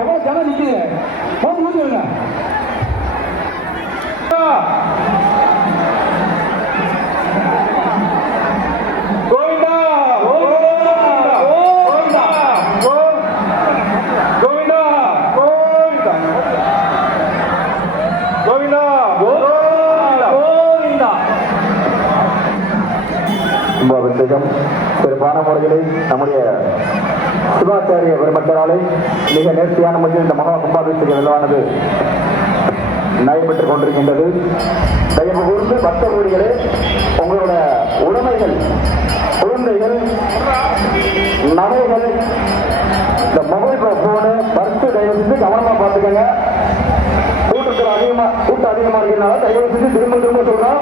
எவ்வளவு ஜனம் நிக்குது போது ஊத்துங்க கோவிந்தா கோவிந்தா கோவிந்தா கோவிந்தா கோவிந்தா கோவிந்தா கோவிந்தா கும்பாபிஷேகம் சிறப்பான முறையில் நம்முடைய சிவாச்சாரிய பெருமக்களாலே மிக நேர்த்தியான முறையில் இந்த மகா கும்பாபிஷேக விழாவானது நடைபெற்றுக் கொண்டிருக்கின்றது. தயவு கூர்ந்து பக்தர்களே உங்களோட உடைமைகள், குழந்தைகள், நகைகள், இந்த மொபைல் போனு பர்ஸ் தயவு செஞ்சு கவனமா பார்த்துக்கங்க. கூட்டம் அதிகமா இருக்கிறதுனால தயவு செஞ்சு திரும்ப சொல்றோம்,